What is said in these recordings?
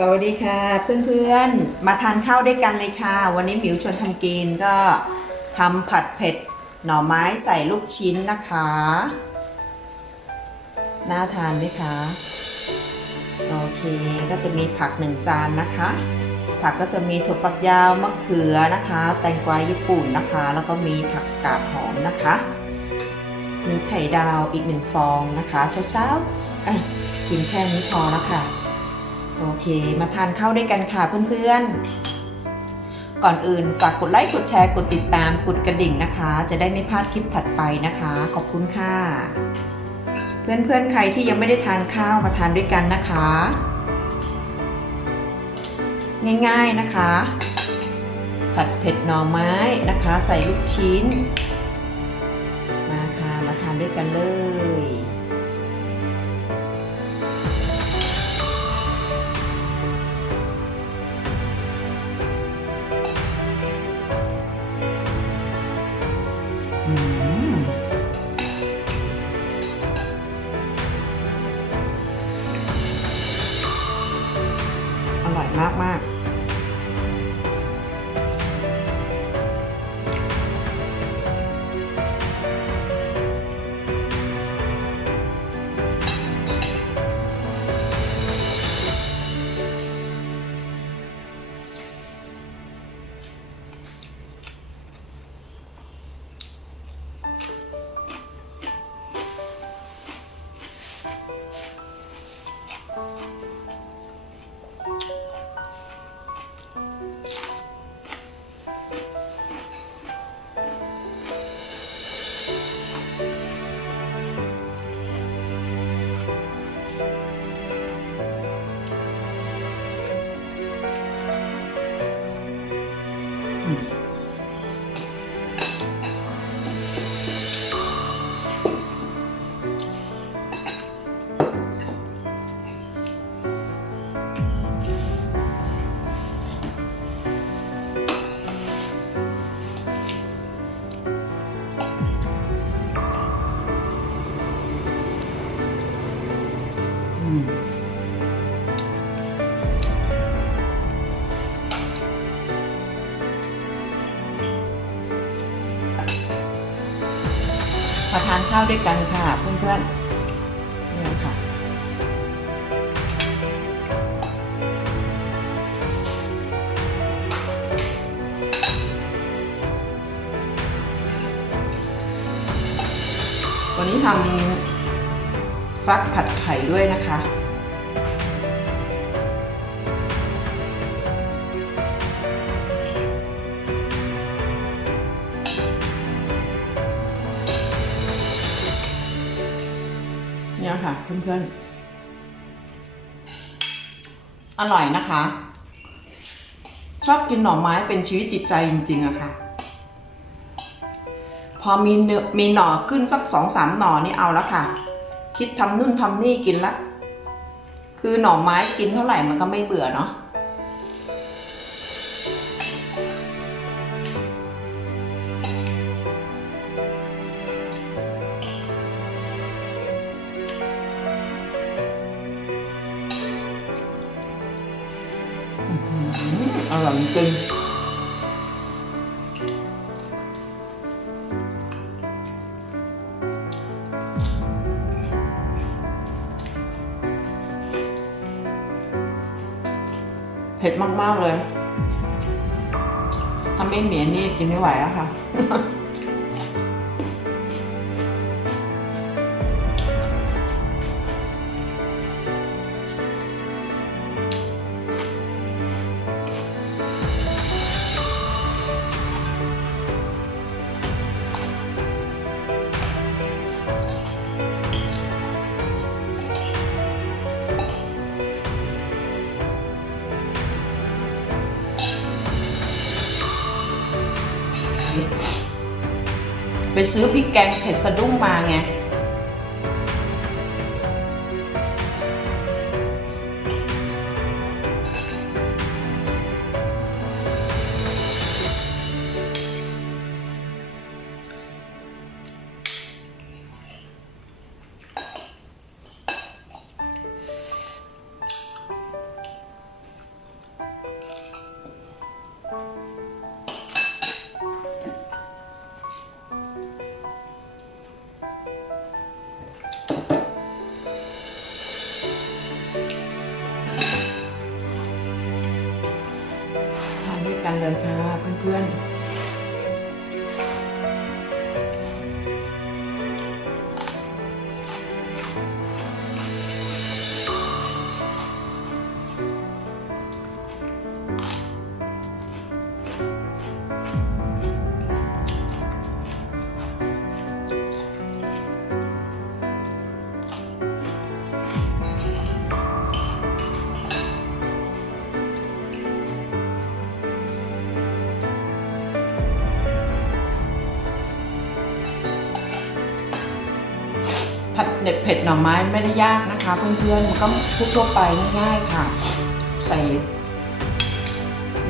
สวัสดีค่ะเพื่อนๆ มาทานข้าวด้วยกันเลยค่ะ วันนี้หมิวชวนทำกินก็ทำผัดเผ็ดหน่อไม้ใส่ลูกชิ้นนะคะ น่าทานไหมคะ โอเคก็จะมีผักหนึ่งจานนะคะ ผักก็จะมีถั่วฝักยาวมะเขือนะคะ แตงกวาญี่ปุ่นนะคะ แล้วก็มีผักกาดหอมนะคะ มีไข่ดาวอีกหนึ่งฟองนะคะเช้าๆกินแค่นี้พอแล้วค่ะ โอเค มาทานข้าวด้วยกันค่ะเพื่อนๆ ก่อนอื่นฝากกดไลค์ กดแชร์ กดติดตาม กดกระดิ่งนะคะ จะได้ไม่พลาดคลิปถัดไปนะคะ ขอบคุณค่ะ เพื่อนๆ ใครที่ยังไม่ได้ทานข้าวมาทานด้วยกันนะคะ ง่ายๆนะคะ ผัดเผ็ดหน่อไม้นะคะ ใส่ลูกชิ้น มาค่ะ มาทานด้วยกันเลย มาทานข้าวด้วยกันค่ะเพื่อนๆนี่ค่ะวันนี้ทำฟักผัดไข่ด้วยนะคะ ค่ะเพื่อนๆ อร่อยนะคะ ชอบกินหน่อไม้เป็นชีวิตจิตใจจริงๆอะค่ะ พอมีเนื้อมีหน่อขึ้นสักสองสามหน่อนี่เอาแล้วค่ะ คิดทำนู่นทำนี่กินละ คือหน่อไม้กินเท่าไหร่มันก็ไม่เบื่อเนาะ อร่อยจริงเผ็ดมาก ๆ เลย ถ้าไม่เหมียนนี่กินไม่ไหวแล้วค่ะ ไปซื้อพริกแกงเผ็ดสะดุ้งมาไง กันเลยค่ะเพื่อนๆ ผัดเด็ดเผ็ดหน่อไม้ไม่ได้ยากนะคะ เพื่อนๆมันก็ทั่วไปง่ายๆค่ะ ใส่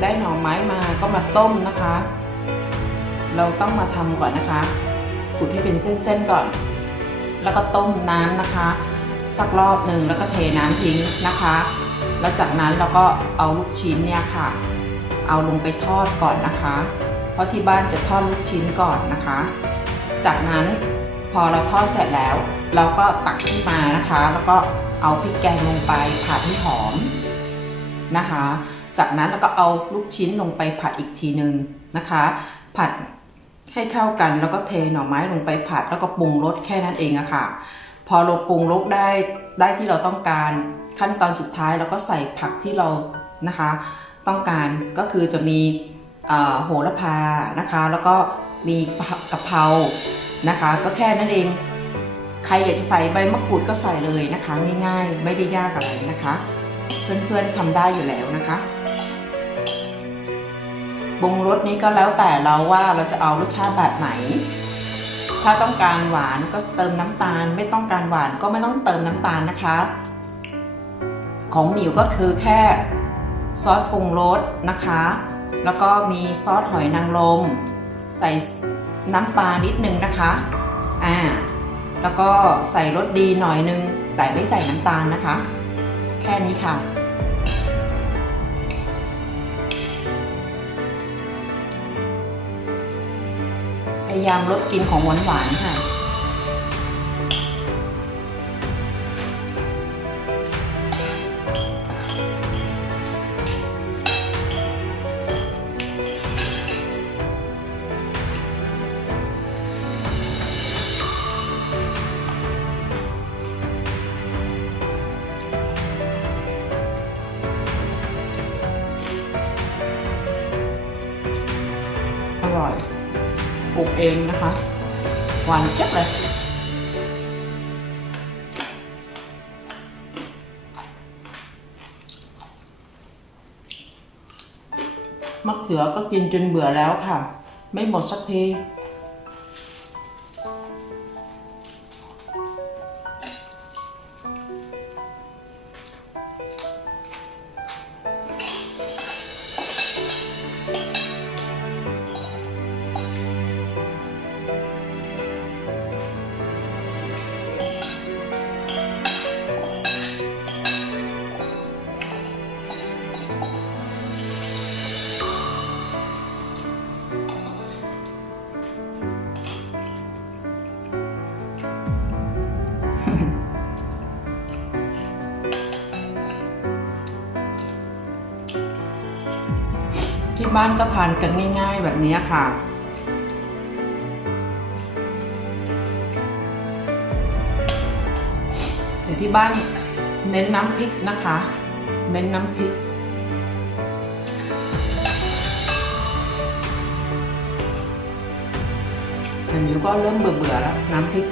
ได้หน่อไม้มาก็มาต้มนะคะ เราต้องมาทำก่อนนะคะขูดให้เป็นเส้นๆก่อน แล้วก็ต้มน้ำนะคะ สักรอบหนึ่งแล้วก็เทน้ำทิ้งนะคะ แล้วจากนั้นเราก็เอาลูกชิ้นเนี่ยค่ะ เอาลงไปทอดก่อนนะคะ เพราะที่บ้านจะทอดลูกชิ้นก่อนนะคะ จากนั้นพอเราทอดเสร็จแล้ว เราก็ตักขึ้นมานะคะ แล้วก็เอาพริกแกงลงไปผัดให้หอมนะคะ จากนั้นเราก็เอาลูกชิ้นลงไปผัดอีกทีหนึ่งนะคะ ผัดให้เข้ากันแล้วก็เทหน่อไม้ลงไปผัดแล้วก็ปรุงรสแค่นั้นเองอะค่ะ พอเราปรุงรสได้ได้ที่เราต้องการขั้นตอนสุดท้ายเราก็ใส่ผักที่เรานะคะ ต้องการก็คือจะมีโหระพานะคะ แล้วก็มีกะเพรานะคะ ก็แค่นั้นเอง ใครอยากจะใส่ใบมะกรูดก็ใส่เลยนะคะ ง่ายๆ ไม่ได้ยากอะไรนะคะ เพื่อนๆทำได้อยู่แล้วนะคะปรุงรสนี้ก็แล้วแต่เราว่าเราจะเอารสชาติแบบไหน ถ้าต้องการหวานก็เติมน้ำตาล ไม่ต้องการหวานก็ไม่ต้องเติมน้ำตาลนะคะ ของหมิวก็คือแค่ซอสปรุงรสนะคะ แล้วก็มีซอสหอยนางรม ใส่น้ำปลานิดนึงนะคะ อ่า แล้วก็ใส่รสดีหน่อยนึง แต่ไม่ใส่น้ำตาลนะคะ แค่นี้ค่ะ พยายามลดกินของหวานๆค่ะ เองนะคะ หวานเจี๊ยบเลย มะเขือก็กินจนเบื่อแล้วค่ะ ไม่หมดสักที บ้านก็ทานกันง่าย ๆ แบบนี้ค่ะแต่ที่บ้านเน้นน้ำพริกนะคะ เน้นน้ำพริกแต่มิวก็เริ่มเบื่อๆแล้ว น้ำพริก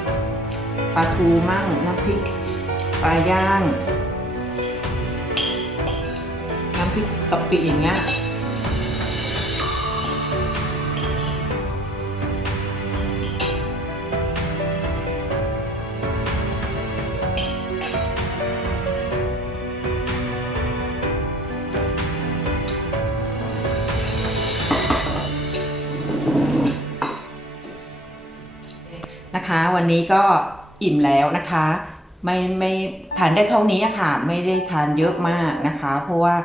ปลาทูมั่งน้ำพริกปลาย่าง น้ำพริกกะปิอย่างเงี้ย นะคะ วันนี้ก็อิ่มแล้วนะคะ ไม่ไม่ทานได้เท่านี้ค่ะ ไม่ได้ทานเยอะมากนะคะ เพราะว่า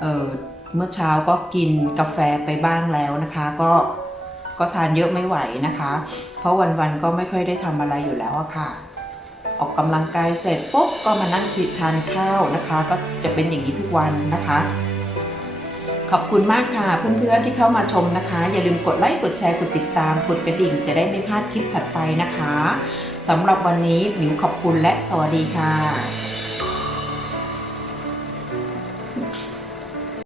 เเมื่อเช้าก็กินกาแฟไปบ้างแล้วนะคะ ก็ก็ทานเยอะไม่ไหวนะคะ เพราะวันๆก็ไม่ค่อยได้ทำอะไรอยู่แล้วอะค่ะ ออกกำลังกายเสร็จปุ๊บก็มานั่งทานข้าวนะคะ ก็จะเป็นอย่างนี้ทุกวันนะคะ ขอบคุณมากค่ะเพื่อนๆที่เข้ามาชมนะคะ อย่าลืมกดไลค์กดแชร์กดติดตามกดกระดิ่ง จะได้ไม่พลาดคลิปถัดไปนะคะสำหรับวันนี้หมิวขอบคุณและสวัสดีค่ะ